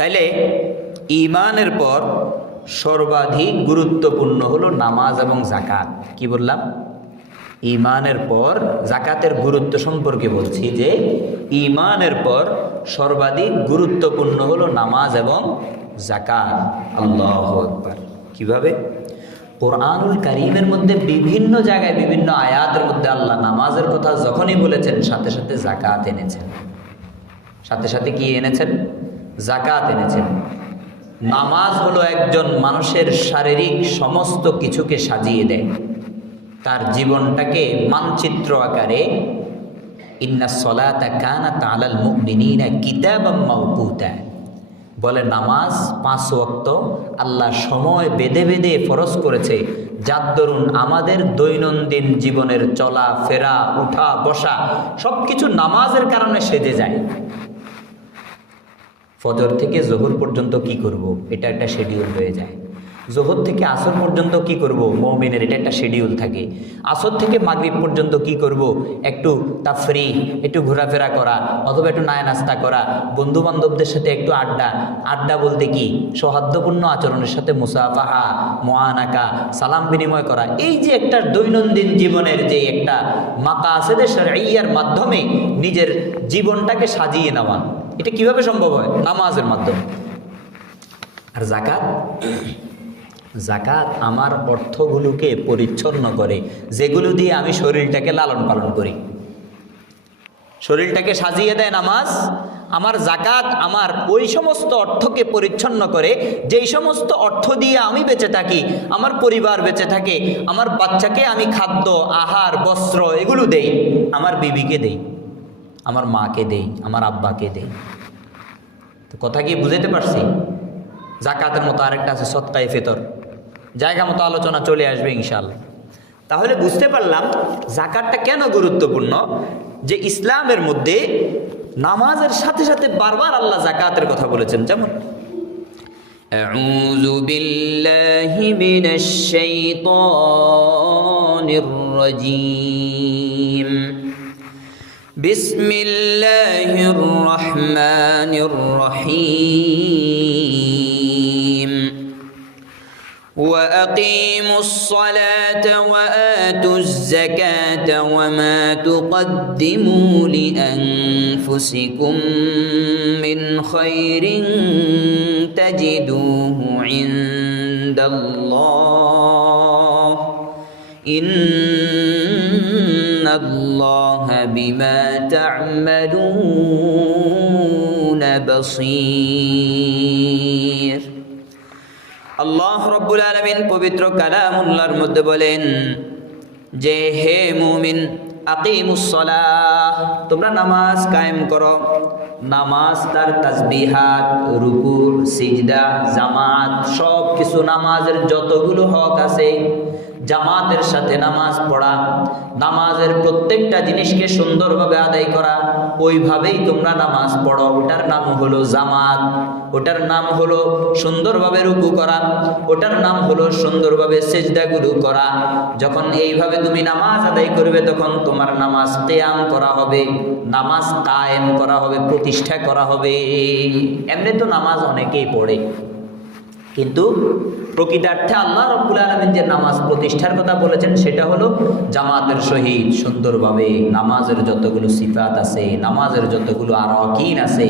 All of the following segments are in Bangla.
তাইলে ঈমানের পর সর্বাধিক গুরুত্বপূর্ণ হলো নামাজ এবং যাকাত। কি বললাম? ঈমানের পর যাকাতের গুরুত্ব সম্পর্কে বলছি যে ঈমানের পর সর্বাধিক গুরুত্বপূর্ণ হলো নামাজ এবং যাকাত। আল্লাহু আকবার। কিভাবে? কোরআনুল কারীমের মধ্যে বিভিন্ন জায়গায় বিভিন্ন আয়াতের মধ্যে আল্লাহ নামাজের কথা যখনই বলেছেন সাথে সাথে যাকাত এনেছেন। সাথে সাথে কি এনেছেন? যাকাত এনেছেন। নামাজ হলো একজন মানুষের শারীরিক সমস্ত কিছুকে সাজিয়ে দেয়, তার জীবনটাকে মানচিত্র আকারে। ইন্নাস সলাতা কানাত আলাল মুমিনিনা কিতাবাম মাওকুতা, বলে নামাজ 5 ওয়াক্ত আল্লাহ সময় বেঁধে বেঁধে ফরজ করেছে, যার দরুন আমাদের দৈনন্দিন জীবনের চলা ফেরা উঠা বসা সব কিছু নামাজের কারণে সেজে যায়। ফজর থেকে জোহর পর্যন্ত কি করব, এটা একটা শিডিউল হয়ে যায়। জোহর থেকে আসর পর্যন্ত কি করব, মুমিনের এটা একটা শিডিউল থাকে। আসর থেকে মাগরিব পর্যন্ত কি করব, একটু তাফরি, একটু ঘোরাফেরা করা, অথবা একটু নায়া নাস্তা করা, বন্ধু বান্ধবদের সাথে একটু আড্ডা বলতে কি সৌহার্দ্যপূর্ণ আচরণের সাথে মুসাফাহা, মুআনাকা, সালাম বিনিময় করা। এই যে একটা দৈনন্দিন জীবনের যে একটা মাকাসিদে শারঈয়ার মাধ্যমে নিজের জীবনটাকে সাজিয়ে নেওয়া, এটা কিভাবে সম্ভব হয়? নামাজের মাধ্যমে। আর যাকাত আমার অর্থগুলোকে পরিচ্ছন্ন করে, যেগুলো দিয়ে আমি শরীরটাকে লালন পালন করি, শরীরটাকে সাজিয়ে দেয় নামাজ। আমার যাকাত আমার ওই সমস্ত অর্থকে পরিচ্ছন্ন করে, যেই সমস্ত অর্থ দিয়ে আমি বেঁচে থাকি, আমার পরিবার বেঁচে থাকে, আমার বাচ্চাকে আমি খাদ্য, আহার, বস্ত্র এগুলো দেই, আমার বিবিকে দেই, আমার মাকে দেই, আমার আব্বাকে দেই। তো কথা কি বুঝাতে পারছি? যাকাতের মতো আরেকটা আছে সদকায়ে ফিতর, জায়গা মতো আলোচনা চলে আসবে ইনশাআল্লাহ। তাহলে বুঝতে পারলাম যাকাতটা কেন গুরুত্বপূর্ণ, যে ইসলামের মধ্যে নামাজের সাথে সাথে বারবার আল্লাহ যাকাতের কথা বলেছেন। যেমন আউযু বিল্লাহি মিনাশ শাইতানির রাজীম, বিসমিল্লাহির রহমানির রহিম, وأقيموا الصلاة وآتوا الزكاة وما تقدموا لأنفسكم من خير تجدوه عند الله إن الله بما تعملون بصير। আল্লাহ রব্বুল আলামিন পবিত্র কালামুল্লাহর মধ্যে বলেন যে হে মুমিন, আকিমুস সালাহ, তোমরা নামাজ কায়েম করো। নামাজ তার তাসবিহাত, রুকু, সিজদা, জামাত সব কিছু, নামাজের যতগুলো হক আছে জামাতের সাথে নামাজ পড়া, নামাজের প্রত্যেকটা জিনিসকে সুন্দরভাবে আদায় করা, ওইভাবেই তোমরা নামাজ পড়ো। ওটার নাম হলো জামাত, ওটার নাম হলো সুন্দরভাবে রুকু করা, ওটার নাম হলো সুন্দরভাবে সিজদাগুলো করা। যখন এইভাবে তুমি নামাজ আদায় করবে তখন তোমার নামাজ কিয়াম করা হবে, নামাজ কায়েম করা হবে, প্রতিষ্ঠা করা হবে। এমনি তো নামাজ অনেকেই পড়ে, কিন্তু প্রকৃতার্থে আল্লাহ রাব্বুল আলামিন যে নামাজ প্রতিষ্ঠার কথা বলেছেন সেটা হলো জামাতের সহিত সুন্দরভাবে নামাজের যতগুলো সিফাত আছে, নামাজের যতগুলো আরকান আছে,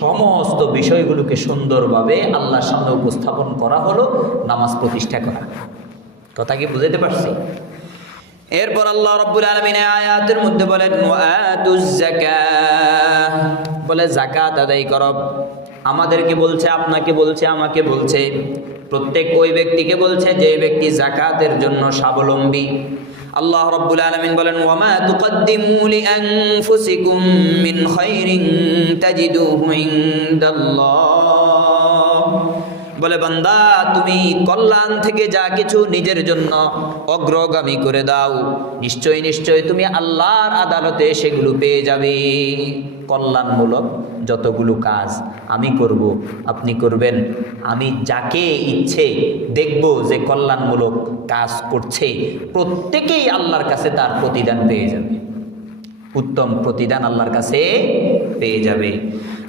সমস্ত বিষয়গুলোকে সুন্দরভাবে আল্লাহর সামনে উপস্থাপন করা হলো নামাজ প্রতিষ্ঠা করা। কথা কি বুঝাতে পারছি? এরপর আল্লাহ রাব্বুল আলামিন আয়াতের মধ্যে বলেন ওয়াতুজ যাকাত, বলে যাকাত আদায় করো। আমাদেরকে বলছে, আপনাকে বলছে, আমাকে বলছে, প্রত্যেক ওই ব্যক্তিকে বলছে যে ব্যক্তি যাকাতের জন্য স্বাবলম্বী। আল্লাহ রাব্বুল আলামিন বলেন ওয়ামা তুকদ্দিমু লিআনফুসিকুম মিন খাইরিন তাজিদুহু ইনদাল্লাহ, বলে বান্দা তুমি কল্যাণ থেকে যা কিছু নিজের জন্য অগ্রগামী করে দাও, নিশ্চয় নিশ্চয় তুমি আল্লাহর আদালতে সেগুলো পেয়ে যাবে। কল্যাণমূলক যতগুলো কাজ আমি করব, আপনি করবেন, আমি যাকে ইচ্ছে দেখব যে কল্যাণমূলক কাজ করছে, প্রত্যেকেই আল্লাহর কাছে তার প্রতিদান পেয়ে যাবে, উত্তম প্রতিদান আল্লাহর কাছে পেয়ে যাবে।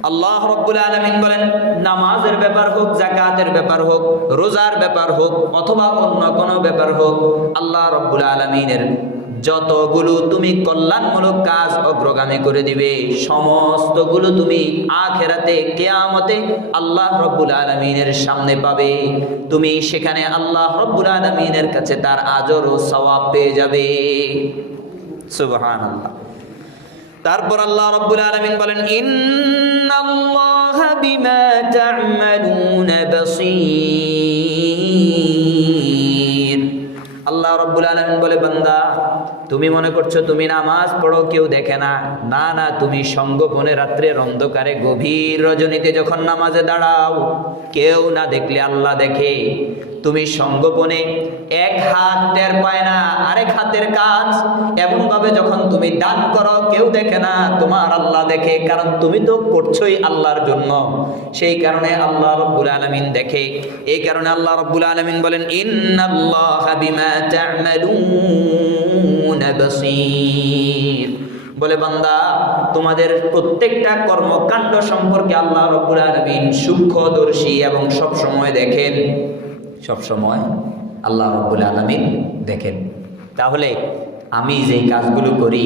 আল্লাহ রাব্বুল আলামিন বলেন, নামাজের ব্যাপার হোক, যাকাতের ব্যাপার হোক, রোজার ব্যাপার হোক, অথবা অন্য কোনো ব্যাপার হোক, আল্লাহ রাব্বুল আলামিনের যতগুলো তুমি কল্যাণমূলক কাজ অগ্রগামী করে দিবে, সমস্তগুলো তুমি আখিরাতে কিয়ামতে আল্লাহ রাব্বুল আলামিনের সামনে পাবে। তুমি সেখানে আল্লাহ রাব্বুল আলামিনের কাছে তার আজর ও সওয়াব পেয়ে যাবে। সুবহানাল্লাহ। তারপর আল্লাহ রাব্বুল আলামিন বলেন, ইন্নাল্লাহা বিমা তা'মালুনা বাসীর। আল্লাহ রাব্বুল আলামিন বলে, বান্দা তুমি মনে করছো তুমি নামাজ পড়ো কেউ দেখে না, না না, তুমি সঙ্গোপনে রাত্রের অন্ধকারে গভীর রজনীতে যখন নামাজে দাঁড়াও, কেউ না দেখলে আল্লাহ দেখে। তুমি সঙ্গোপনে এক হাত টের পায় না, আরেক হাতের কাজ এমন ভাবে যখন তুমি দান করো, কেউ দেখে না, তোমার আল্লাহ দেখে, কারণ তুমি তো করছোই আল্লাহর জন্য। সেই কারণে আল্লাহ রাব্বুল আলামিন দেখে। এই কারণে আল্লাহ রাব্বুল আলামিন বলেন, ইন্নাল্লাহা বিমা তা'মালুনা বাসীর। বলে, বান্দা তোমাদের প্রত্যেকটা কর্মকাণ্ড সম্পর্কে আল্লাহ রাব্বুল আলামিন সূক্ষ্মদর্শী এবং সব সময় দেখেন। সব সময় আল্লাহ রাব্বুল আলামিন দেখেন। তাহলে আমি যেই কাজগুলো করি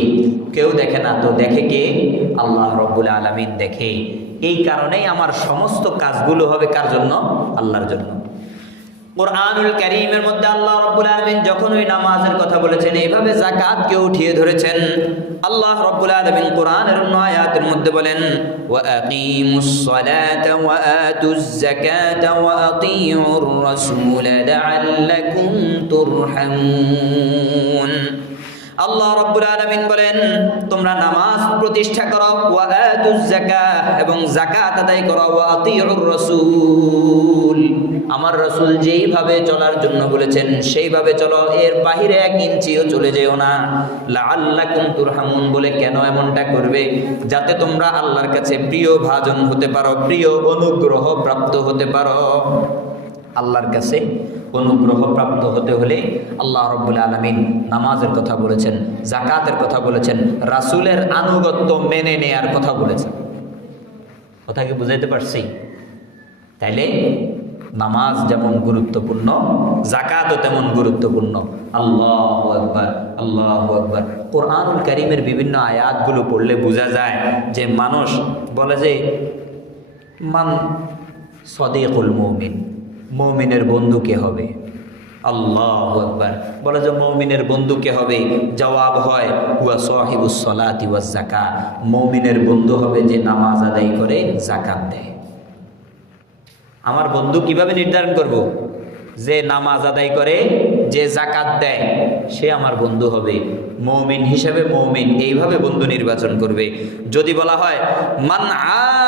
কেউ দেখে না, তো দেখে কে? আল্লাহ রাব্বুল আলামিন দেখে। এই কারণেই আমার সমস্ত কাজগুলো হবে কার জন্য? আল্লাহর জন্য। কুরআনুল কারীমের মধ্যে আল্লাহ রাব্বুল আলামিন যখন ওই নামাজের কথা বলেছেন, এইভাবে যাকাতকে উঠিয়ে ধরেছেন। আল্লাহ রাব্বুল আলামিন কোরআনের অন্য আয়াতের মধ্যে বলেন, ওয়া আকিমুস সালাতা ওয়া আতুজ যাকাতা ওয়া আতিউর রাসূলা লাআল্লাকুম তুরহামুন। আল্লাহ রাব্বুল আলামিন বলেন, তোমরা নামাজ প্রতিষ্ঠা করো, ওয়া আতুজ যাকাত, এবং যাকাত আদায় করো, ওয়া আতিউর রাসূল, আমার রাসূল যেইভাবে চলার জন্য বলেছেন সেইভাবে চলো, এর বাহিরে এক ইঞ্চিও চলে যেও না। লাআল্লাকুম তুরহামুন বলে কেন এমনটা করবে? যাতে তোমরা আল্লাহর কাছে প্রিয় ভাজন হতে পারো, প্রিয় অনুগ্রহ প্রাপ্ত হতে পারো। আল্লাহর কাছে অনুগ্রহ প্রাপ্ত হতে হলে আল্লাহ রাব্বুল আলামিন নামাজের কথা বলেছেন, যাকাতের কথা বলেছেন, রাসূলের আনুগত্য মেনে নেয়ার কথা বলেছেন। কথা কি বুঝাইতে পারছি? তাইলে নামাজ যেমন গুরুত্বপূর্ণ, যাকাতও তেমন গুরুত্বপূর্ণ। আল্লাহু আকবার, আল্লাহু আকবার। কোরআনুল কারীমের বিভিন্ন আয়াতগুলো পড়লে বোঝা যায় যে মানুষ বলে যে মান সদিকুল মুমিন, মুমিনের বন্ধু কে হবে? আল্লাহু আকবার। বলে যে মুমিনের বন্ধু কে হবে? জবাব হয় হুয়া সাহিবুস সালাতি ওয়াজ যাকাত, মুমিনের বন্ধু হবে যে নামাজ আদায় করে, যাকাত দেয়। আমার বন্ধু কিভাবে নির্ধারণ করব? যে নামাজ আদায় করে, যে যাকাত দেয়, সে আমার বন্ধু হবে। মুমিন হিসেবে মুমিন এইভাবে বন্ধু নির্বাচন করবে। যদি বলা হয় মান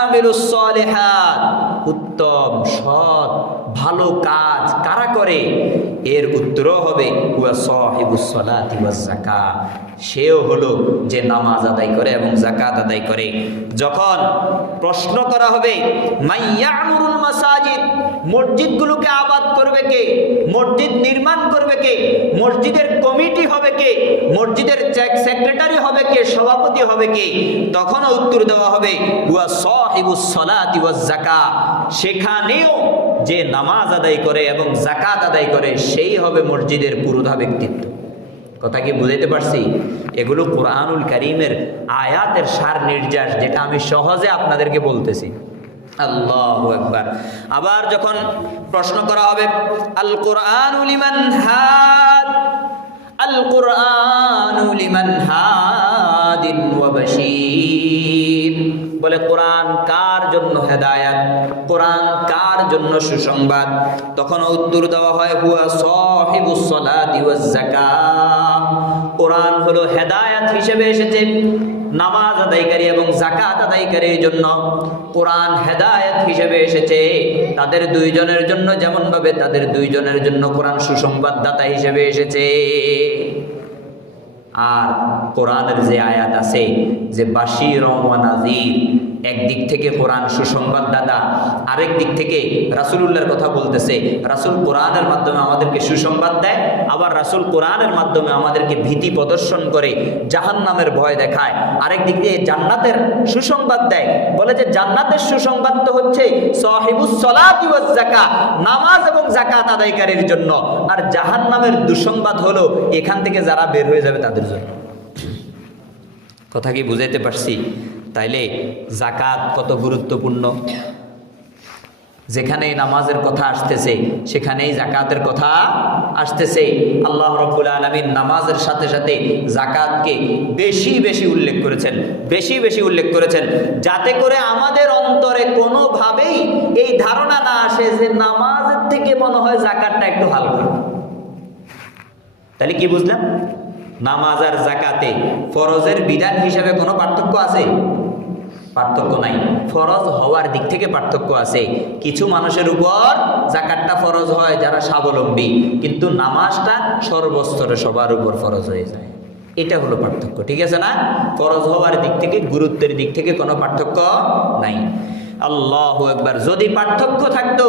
আমিলুস সালিহাত, উত্তম সৎ ভালো কাজ কারা করে, এর উত্তরও হবে হুয়া সাহিবুস সালাতি ওয়াজ যাকাত, সেও হলো যে নামাজ আদায় করে এবং যাকাত আদায় করে। যখন প্রশ্ন করা হবে মাইয়ামুরুল মাসাজিদ, মসজিদগুলোকে আবাদ করবে কে, মসজিদ নির্মাণ করবে কে, মসজিদের কমিটি হবে কে, মসজিদের সেক্রেটারি হবে কে, সভাপতি হবে কে, তখন উত্তর দেওয়া হবে হুয়া সাহিবুস সালাতি ওয়াজ যাকাত, সেখানেও যে নামাজ আদায় করে এবং যাকাত আদায় করে সেই হবে মসজিদের পুরোধা ব্যক্তিত্ব। কথা কি বুঝাইতে পারছি? এগুলো কোরআনুল কারীমের আয়াতের সার নির্যাস, যেটা আমি সহজে আপনাদেরকে বলতেছি। আল্লাহু আকবার। আবার যখন প্রশ্ন করা হবে আল কোরআনু লিমান হাদ, আল কোরআনু লিমান হাদিন ওয়া বাশীর, বলে কোরআন কার জন্য হেদায়াত, কোরআন কার জন্য সুসংবাদ, তখন উত্তর দেওয়া হয় হুয়া সাহিবুস সালাতি ওয়াজ যাকাত, কোরআন হলো হেদায়াত হিসেবে এসেছে নামাজ আদায়কারী এবং যাকাত আদায়কারীর জন্য। কোরআন হেদায়েত হিসেবে এসেছে তাদের দুইজনের জন্য, যেমন ভাবে তাদের দুইজনের জন্য কোরআন সুসংবাদদাতা হিসেবে এসেছে। আর কোরআনের যে আয়াত আছে যে বাশীর ওয়া নাযীর, একদিক থেকে কোরআন সুসংবাদদাতা, আরেক দিক থেকে রাসূলুল্লাহর কথা বলতেছে। রাসূল কোরআনের মাধ্যমে আমাদেরকে সুসংবাদ দেয়, আবার রাসূল কোরআনের মাধ্যমে আমাদেরকে ভীতি প্রদর্শন করে জাহান্নামের ভয় দেখায়। আরেক দিক দিয়ে জান্নাতের সুসংবাদ দেয়, বলে যে জান্নাতের সুসংবাদ তো হচ্ছে সাহিবুস সালাতি ওয়াজ যাকাত, নামাজ এবং যাকাত আদায়কারীর জন্য, আর জাহান্নামের দুঃসংবাদ হলো এখান থেকে যারা বের হয়ে যাবে তাদের জন্য। কথা কি বুঝাইতে পারছি? তাইলে যাকাত কত গুরুত্বপূর্ণ। যেখানেই নামাজের কথা আসতেছে সেখানেই যাকাতের কথা আসতেছে। আল্লাহ রাব্বুল আলামিন নামাজের সাথে সাথে যাকাতকে বেশি বেশি উল্লেখ করেছেন, বেশি বেশি উল্লেখ করেছেন, যাতে করে আমাদের অন্তরে কোনোভাবেই এই ধারণা না আসে যে নামাজের থেকে মনে হয় যাকাতটা একটু হালকা। তাহলে কি বুঝলাম? নামাজ আর যাকাতে ফরজের বিধান হিসাবে কোনো পার্থক্য আছে? পার্থক্য নাই। ফরজ হওয়ার দিক থেকে পার্থক্য আছে। কিছু মানুষের উপর যাকাতটা ফরজ হয় যারা স্বাবলম্বী, কিন্তু নামাজটা সর্বস্তরে সবার উপর ফরজ হয়ে যায়। এটা হলো পার্থক্য, ঠিক আছে না? ফরজ হওয়ার দিক থেকে, গুরুত্বের দিক থেকে কোনো পার্থক্য নাই। আল্লাহু আকবার। যদি পার্থক্য থাকতো,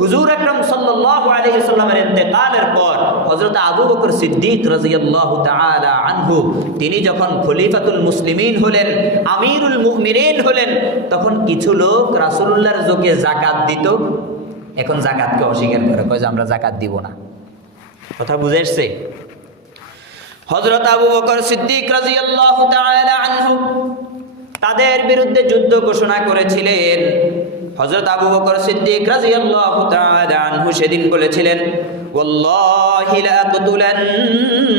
হুজুর আকরাম সাল্লাল্লাহু আলাইহি সাল্লামের ইন্তেকালের পর হযরত আবু বকর সিদ্দিক রাদিয়াল্লাহু তাআলা আনহু তিনি যখন খলিফাতুল মুসলিমিন হলেন, আমিরুল মুমিনিন হলেন, তখন কিছু লোক রাসূলুল্লাহর যোগে যাকাত দিত। এখন যাকাতকে অস্বীকার করে, কয় যে আমরা যাকাত দিব না। কথা বুঝে আসছে? হযরত আবু বকর সিদ্দিক রাদিয়াল্লাহু তাআলা আনহু তাদের বিরুদ্ধে যুদ্ধ ঘোষণা করেছিলেন। হযরত আবু বকর সিদ্দিক রাদিয়াল্লাহু তাআলা আনহু সেদিন বলেছিলেন, ওয়াল্লাহি লা আততুলান্না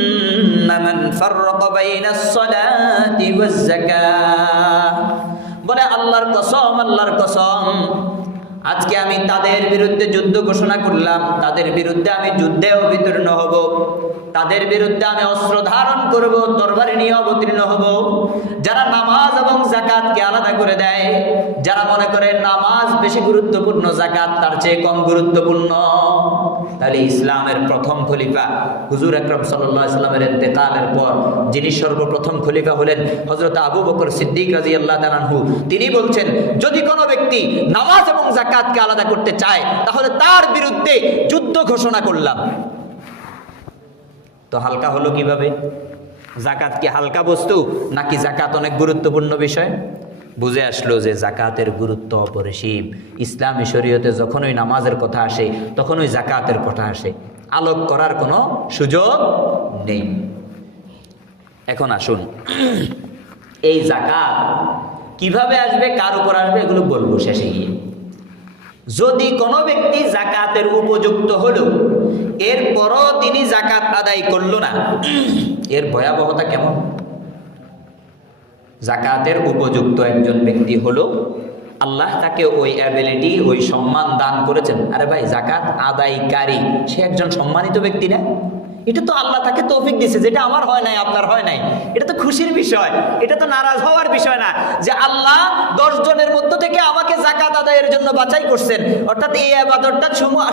মান ফাররাকা বাইনাস সালাতি ওয়াজ যাকাত। বলে আল্লাহর কসম, আল্লাহর কসম, আজকে আমি তাদের বিরুদ্ধে যুদ্ধ ঘোষণা করলাম, তাদের বিরুদ্ধে আমি যুদ্ধে অবতীর্ণ হব, তাদের বিরুদ্ধে আমি অস্ত্র ধারণ করব, তরবারি নিয়ে অবতীর্ণ হব। যারা নামাজ এবং যাকাতকে আলাদা করে দেয়, যারা মনে করে নামাজ বেশি গুরুত্বপূর্ণ, যাকাত তার চেয়ে কম গুরুত্বপূর্ণ, তাহলে ইসলামের প্রথম খলিফা হুজুর আকরাম সাল্লাল্লাহু আলাইহি সাল্লামের ইন্তেকালের পর যিনি সর্বপ্রথম খলিফা হলেন হযরত আবু বকর সিদ্দিক রাদিয়াল্লাহু তাআলা আনহু, তিনি বলছেন যদি কোনো ব্যক্তি নামাজ এবং যাকাতকে আলাদা করতে চায় তাহলে তার বিরুদ্ধে যুদ্ধ ঘোষণা করলাম। তো হালকা হলো কিভাবে? যাকাত কি হালকা বস্তু, নাকি যাকাত অনেক গুরুত্বপূর্ণ বিষয়? বুঝে আসলো যে যাকাতের গুরুত্ব অপরিসীম। ইসলামী শরীয়তে যখনই নামাজের কথা আসে তখনই যাকাতের কথা আসে, আলোক করার কোনো সুযোগ নেই। এখন আসুন, এই যাকাত কিভাবে আসবে, কার উপর আসবে, এগুলো বলবো শেষে গিয়ে। যদি কোনো ব্যক্তি যাকাতের উপযুক্ত হলো, এরপরও তিনি যাকাত আদায় করলো না, এর ভয়াবহতা কেমন? যাকাতের উপযুক্ত একজন ব্যক্তি হলো, আল্লাহ তাকে ওই অ্যাবিলিটি, ওই সম্মান দান করেছেন। আরে ভাই, যাকাত আদায়কারী সে একজন সম্মানিত ব্যক্তি না? এটা তো আল্লাহ তাকে তৌফিক দিয়েছে, যেটা আমার হয় নাই, আপনার হয় নাই। এটা তো খুশির বিষয়, এটা তো নারাজ হওয়ার বিষয় না যে আল্লাহ 10 জনের মধ্য থেকে আমাকে যাকাত আদায়ের জন্য বাছাই করছেন, অর্থাৎ এই ইবাদতটা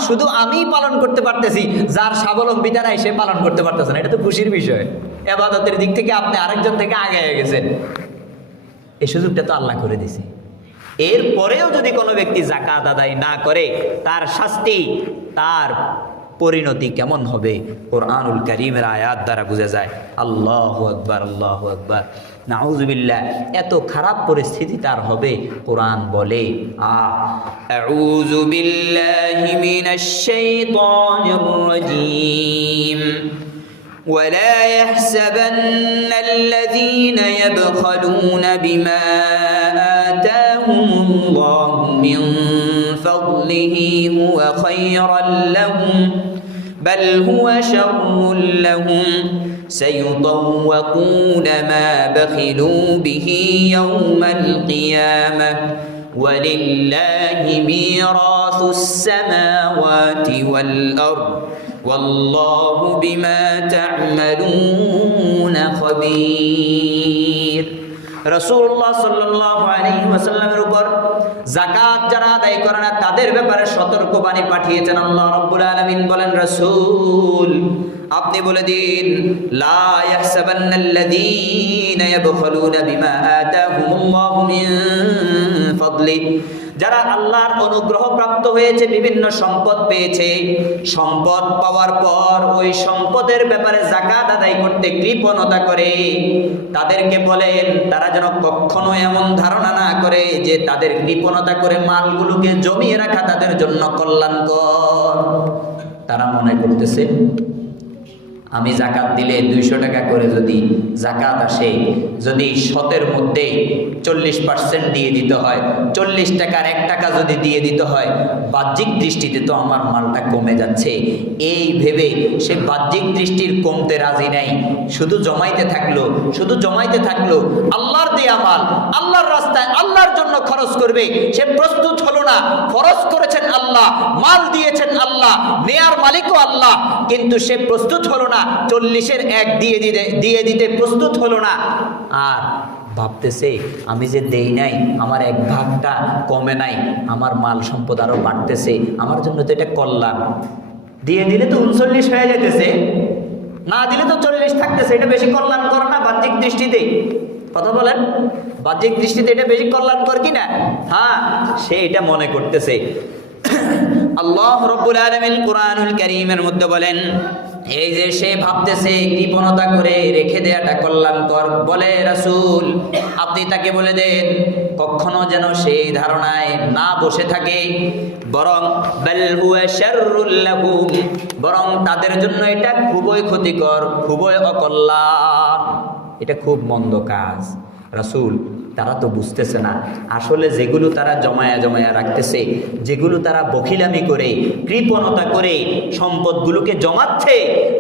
শুধু আমিই পালন করতে পারতেছি, যার স্বাবলম্বিতা নাই সে পালন করতে পারতেছে না। এটা তো খুশির বিষয়। ইবাদতের দিক থেকে আপনি আরেকজন থেকে আগে হয়ে গেছেন, এই সুযোগটা তো আল্লাহ করে দিয়েছে। এরপরেও যদি কোনো ব্যক্তি যাকাত আদায় না করে, তার শাস্তি, তার পরিণতি কেমন হবে কোরআনুল কারীমের আয়াত দ্বারা বোঝা যায়। আল্লাহু আকবার, আল্লাহু আকবার, নাউযুবিল্লাহ। এত খারাপ পরিস্থিতি তার হবে, কোরআন বলে আউযু বিল্লাহি মিনাশ শাইতানির রাজীম ولا يحسبن الذين يبخلون بما آتاهم الله من فضله هو خيرا لهم بل هو شر لهم سيطوقون ما بخلوا به يوم القيامة ولله ميراث السماوات والأرض والله بما تعملون خبير। রাসূলুল্লাহ সাল্লাল্লাহু আলাইহি ওয়াসাল্লামের উপর যাকাত যারা আদায় করে না তাদের ব্যাপারে সতর্কবাণী পাঠিয়েছেন আল্লাহ রাব্বুল আলামিন। বলেন রাসূল, আপনি বলে দিন, লা ইয়াহসাবান্নাল্লাযীনা ইয়াবখালুনা বিমা আতাহুমুল্লাহু মিন ফাদলি, যারা আল্লাহর অনুগ্রহ প্রাপ্ত হয়েছে, বিভিন্ন সম্পদ পেয়েছে, সম্পদ পাওয়ার পর ওই সম্পদের ব্যাপারে যাকাত আদায় করতে কৃপণতা করে, তাদেরকে বলেন তারা যেন কখনো এমন ধারণা না করে যে তাদের কৃপণতা করে মালগুলোকে জমিয়ে রাখা তাদের জন্য কল্যাণকর। তারা মনে করতেছে আমি জাকাত দিলে 200 টাকা করে যদি জাকাত আসে, যদি শতের মধ্যে 40% দিয়ে দিতে হয়, 40 টাকার 1 টাকা যদি দিয়ে দিতে হয়, বাহ্যিক দৃষ্টিতে তো আমার মালটা কমে যাচ্ছে। এই ভেবে সে বাহ্যিক দৃষ্টির কমতে রাজি নাই, শুধু জমাইতে থাকলো, শুধু জমাইতে থাকলো। আল্লাহর দেয়া মাল আল্লাহর রাস্তায় আল্লাহর জন্য খরচ করবে, সে প্রস্তুত হলো না। খরচ করেছেন আল্লাহ, মাল দিয়েছেন আল্লাহ, নেয়ার মালিকও আল্লাহ, কিন্তু সে প্রস্তুত হলো না, 40-এর 1 দিয়ে দিতে প্রস্তুত হলো না। আর ভাবতেছে আমি যে দেই নাই, আমার 1 ভাগটা কমে নাই, আমার মাল সম্পদ আরো বাড়তেছে, আমার জন্য তো এটা কল্যাণ। দিয়ে দিলে তো 39 হয়ে যেতেছে, না দিলে তো 40 থাকতেছে, এটা বেশি কল্যাণকর না বাহ্যিক দৃষ্টিতে? কথা বলেন, বাহ্যিক দৃষ্টিতে এটা বেশি কল্যাণকর কিনা? হ্যাঁ, সে এটা মনে করতেছে। আল্লাহ রাব্বুল আলামিন কুরআনুল কারীমের মধ্যে বলেন, এই যে সে ভাবতেছে কৃপণতা করে রেখে দেয়াটা কল্যাণকর, বলে রাসূল আপনি তাকে বলে দেন কখনো যেন সেই ধারণায় না বসে থাকে, বরং বাল হুয়া শাররুল লাহুম, বরং তাদের জন্য এটা খুবই ক্ষতিকর, খুবই অকল্যাণ, এটা খুব মন্দ কাজ। রাসূল তারা তো বুঝতেছে না, আসলে যেগুলো তারা জমায়া রাখতেছে, যেগুলো তারা বখিলামি করে কৃপণতা করে সম্পদগুলোকে জমাচ্ছে,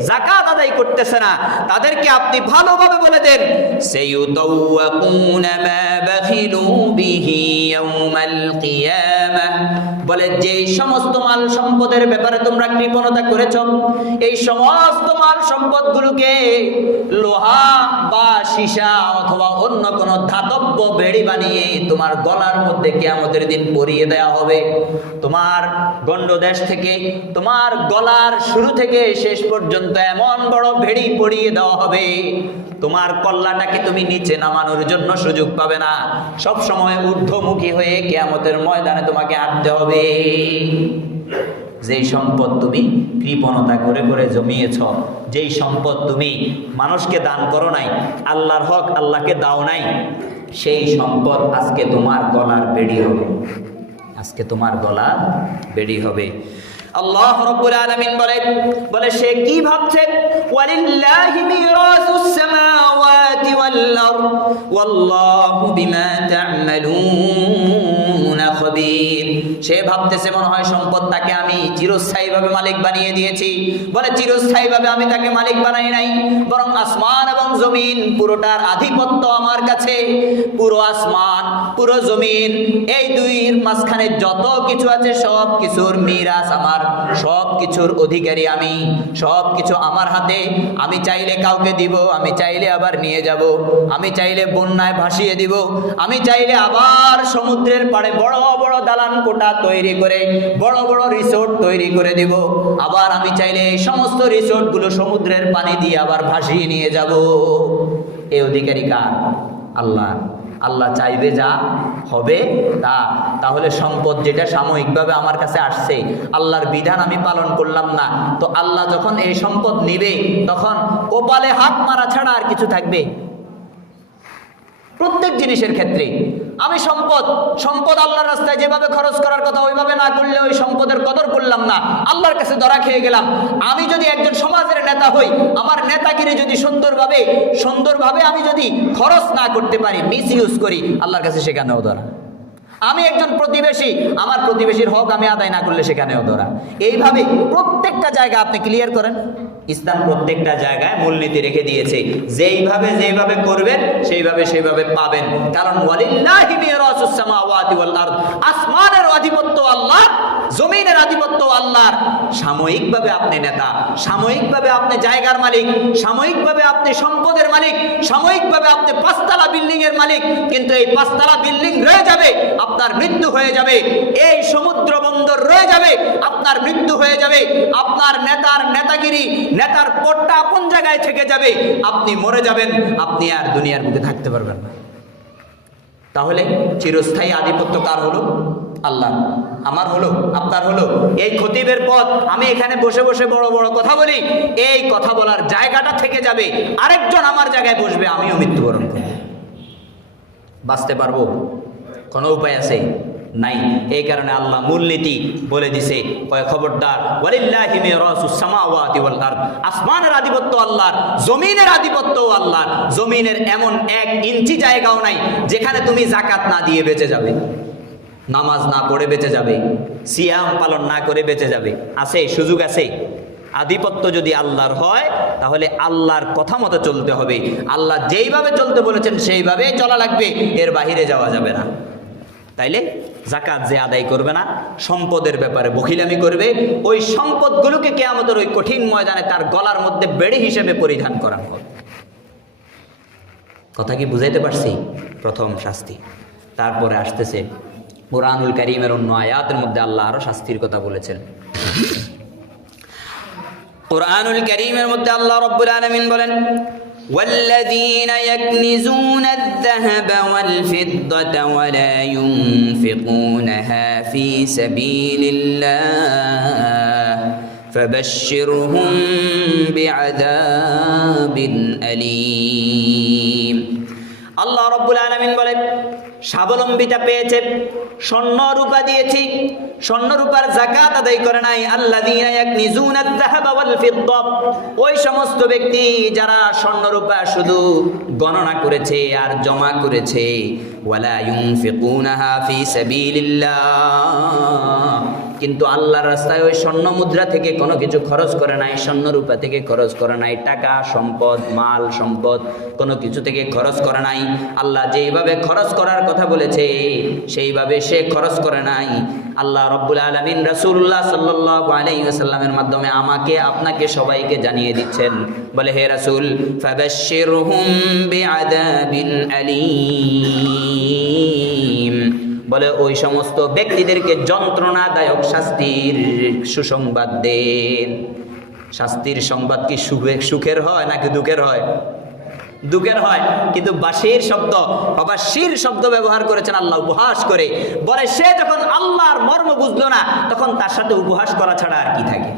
যাকাত আদায় করতেছে না, তাদেরকে আপনি ভালোভাবে বলে দেন সাইয়ুতাওয়াকুনা মা বাখিলু বিহি ইয়াউমাল কিয়ামাহ, বলে যে সমস্ত মাল সম্পদের ব্যাপারে তোমরা কৃপণতা করেছ, এই সমস্ত মাল সম্পদগুলোকে লোহা বা সীসা অথবা অন্য কোনো ধাতব বেড়ি বানিয়ে তোমার গলার মধ্যে কিয়ামতের দিন পরিয়ে দেয়া হবে। তোমার গণ্ডদেশ থেকে তোমার গলার শুরু থেকে শেষ পর্যন্ত এমন বড় বেড়ি পরিয়ে দেওয়া হবে, তোমার কল্লাটাকে তুমি নিচে নামানোর জন্য সুযোগ পাবে না, সব সময় ঊর্ধ্বমুখী হয়ে কিয়ামতের ময়দানে তোমাকে হাঁটতে হবে। যেই সম্পদ তুমি কৃপণতা করে করে জমিয়েছ, যেই সম্পদ তুমি মানুষকে দান করো নাই, আল্লাহর হক আল্লাহকে দাও নাই, সেই সম্পদ আজকে তোমার গলার বেড়ি হবে, আজকে তোমার গলার বেড়ি হবে। আল্লাহ রাব্বুল আলামিন বলে সে কি ভাবছে, ওয়ালিল্লাহি মিরাসুস সামাওয়াতি ওয়াল আরদ ওয়াল্লাহু বিমা তা'মালুনা খাবীর। সে ভাবতেছে মনে হয় সম্পদ তাকে আমি চিরস্থায়ীভাবে মালিক বানিয়ে দিয়েছি। বলে চিরস্থায়ীভাবে আমি তাকে মালিক বানাই নাই, বরং আসমান এবং জমিন পুরোটার আধিপত্য আমার কাছে। পুরো আসমান পুরো জমিন এই দুইয়ের মাঝখানে যত কিছু আছে সব কিছুর মিরাস আমার, সব কিছুর অধিকারী আমি, সব কিছু আমার হাতে। আমি চাইলে কাউকে দিব, আমি চাইলে আবার নিয়ে যাব, আমি চাইলে বন্যায় ভাসিয়ে দিব, আমি চাইলে আবার সমুদ্রের পাড়ে বড় বড় দালান কোঠা তৈরি করে বড় বড় রিসোর্ট তৈরি করে দিব, আবার আমি চাইলে এই সমস্ত রিসোর্টগুলো সমুদ্রের পানি দিয়ে আবার ভাসিয়ে নিয়ে যাব। এই অধিকারী কার? আল্লাহ। আল্লাহ চাইবে যা হবে তা। তাহলে সম্পদ যেটা সাময়িকভাবে আমার কাছে আসছে, আল্লাহর বিধান আমি পালন করলাম না, তো আল্লাহ যখন এই সম্পদ নিবে তখন কপালে হাত মারা ছাড়া আর কিছু থাকবে? প্রত্যেক জিনিসের ক্ষেত্রে আমি সম্পদ আল্লাহর রাস্তায় যেভাবে খরচ করার কথা ওইভাবে না করলে ওই সম্পদের কদর করলাম না, আল্লাহর কাছে ধরা খেয়ে গেলাম। আমি যদি একজন সমাজের নেতা হই, আমার নেতাগিরি যদি সুন্দরভাবে আমি যদি খরচ না করতে পারি, মিস ইউজ করি, আল্লাহর কাছে সেখানেও ধরা। আমি একজন প্রতিবেশী, আমার প্রতিবেশীর হক আমি আদায় না করলে সেখানেও ধরা। এইভাবে প্রত্যেকটা জায়গা আপনি ক্লিয়ার করেন, ইসলাম প্রত্যেকটা জায়গায় মূলনীতি রেখে দিয়েছে, যেইভাবে করবেন সেইভাবে পাবেন। কারণ ওয়ালিল্লাহি মিরাসুস সামাওয়াতি ওয়াল আরদ, আসমানের আধিপত্য আল্লাহর, জমিনের আধিপত্য আল্লাহর। সাময়িকভাবে আপনি নেতা, সাময়িকভাবে আপনি জায়গার মালিক, সাময়িকভাবে আপনি সম্পদের মালিক, সাময়িকভাবে আপনি 5 তলা বিল্ডিং এর মালিক, কিন্তু এই 5 তলা বিল্ডিং রয়ে যাবে, আপনার মৃত্যু হয়ে যাবে। এই সমুদ্র সমুদ্র বন্দর রয়ে যাবে, আপনার মৃত্যু হয়ে যাবে, আপনার নেতার নেতাগিরি, নেতার পটটা আপন জায়গায় থেকে যাবে, আপনি মরে যাবেন, আপনি আর দুনিয়ার মধ্যে থাকতে পারবেন না। তাহলে চিরস্থায়ী আধিপত্য কার হলো? আল্লাহ। আমার হলো? আপনার হলো? এই খতিবের পথ, আমি এখানে বসে বসে বড় বড় কথা বলি, এই কথা বলার জায়গাটা থেকে যাবে, আরেকজন আমার জায়গায় বসবে, আমিও মৃত্যুবরণ করব। বাঁচতে পারবো? কোনো উপায় আছে? নাই। এই কারণে আল্লাহ মূলনীতি বলে দিছে, কয় খবরদার, ওয়ালিল্লাহি মিরাসুস সামাওয়াতি ওয়াল আরদ, আসমানের আধিপত্য আল্লাহর, জমিনের আধিপত্য আল্লাহর। জমিনের এমন 1 ইঞ্চি জায়গাও নাই যেখানে তুমি যাকাত না দিয়ে বেঁচে যাবে, নামাজ না পড়ে বেঁচে যাবে, সিয়াম পালন না করে বেঁচে যাবে। আছে? সুযোগ আছে? আধিপত্য যদি আল্লাহর হয় তাহলে আল্লাহর কথা মতো চলতে হবে, আল্লাহ যেইভাবে চলতে বলেছেন সেইভাবেই চলা লাগবে, এর বাহিরে যাওয়া যাবে না। তাইলে যাকাত যে আদায় করবে না, সম্পদের ব্যাপারে বখিলামি করবে, ওই সম্পদগুলোকে কিয়ামতের ওই কঠিন ময়দানে তার গলার মধ্যে বেড়ি হিসেবে পরিধান করা হবে। কথা কি বুঝাইতে পারছি? প্রথম শাস্তি। তারপরে আসতেছে কুরআনুল কারীমের অন্য আয়াতের মধ্যে আল্লাহ আরো শাস্তির কথা বলেছেন। কুরআনুল কারীমের মধ্যে আল্লাহ রাব্বুল আলামিন বলেন, والذين يكنزون الذهب والفضة ولا ينفقونها في سبيل الله فبشرهم بعذاب أليم। আল্লাহ রাব্বুল আলামিন বলেন, স্বাবলম্বিতা পেয়েছে, স্বর্ণ রূপা দিয়েছি, স্বর্ণ রূপার যাকাত আদায় করে নাই। আল্লাযীনা ইয়াকনিজুনাদ যাহাবা ওয়াল ফিদ্দা, ওই সমস্ত ব্যক্তি যারা স্বর্ণ রূপা শুধু গণনা করেছে আর জমা করেছে, ওয়ালা ইউনফিকুনাহা ফি সাবিলিল্লাহ, কিন্তু আল্লাহর রাস্তায় ওই স্বর্ণ মুদ্রা থেকে কোনো কিছু খরচ করে নাই, স্বর্ণ রূপা থেকে খরচ করে নাই, টাকা সম্পদ মাল সম্পদ কোনো কিছু থেকে খরচ করে নাই। আল্লাহ যেইভাবে খরচ করার কথা বলেছে সেইভাবে সে খরচ করে নাই। আল্লাহ রাব্বুল আলামিন রাসূলুল্লাহ সাল্লাল্লাহু আলাইহি ওয়াসাল্লামের মাধ্যমে আমাকে আপনাকে সবাইকে জানিয়ে দিচ্ছেন, বলে হে রাসূল, ফাবাশশিরহুম বিআযাবিন আলীম, বলে ওই সমস্ত ব্যক্তিদেরকে যন্ত্রণাদায়ক শাস্তির সুসংবাদ দেন। শাস্তির সংবাদ কি সুখের হয় নাকি দুঃখের হয়? দুঃখের হয়। কিন্তু বাশির শব্দ, বাশির শব্দ ব্যবহার করেছেন আল্লাহ উপহাস করে, বলে সে যখন আল্লাহর মর্ম বুঝলো না তখন তার সাথে উপহাস করা ছাড়া আর কি থাকে।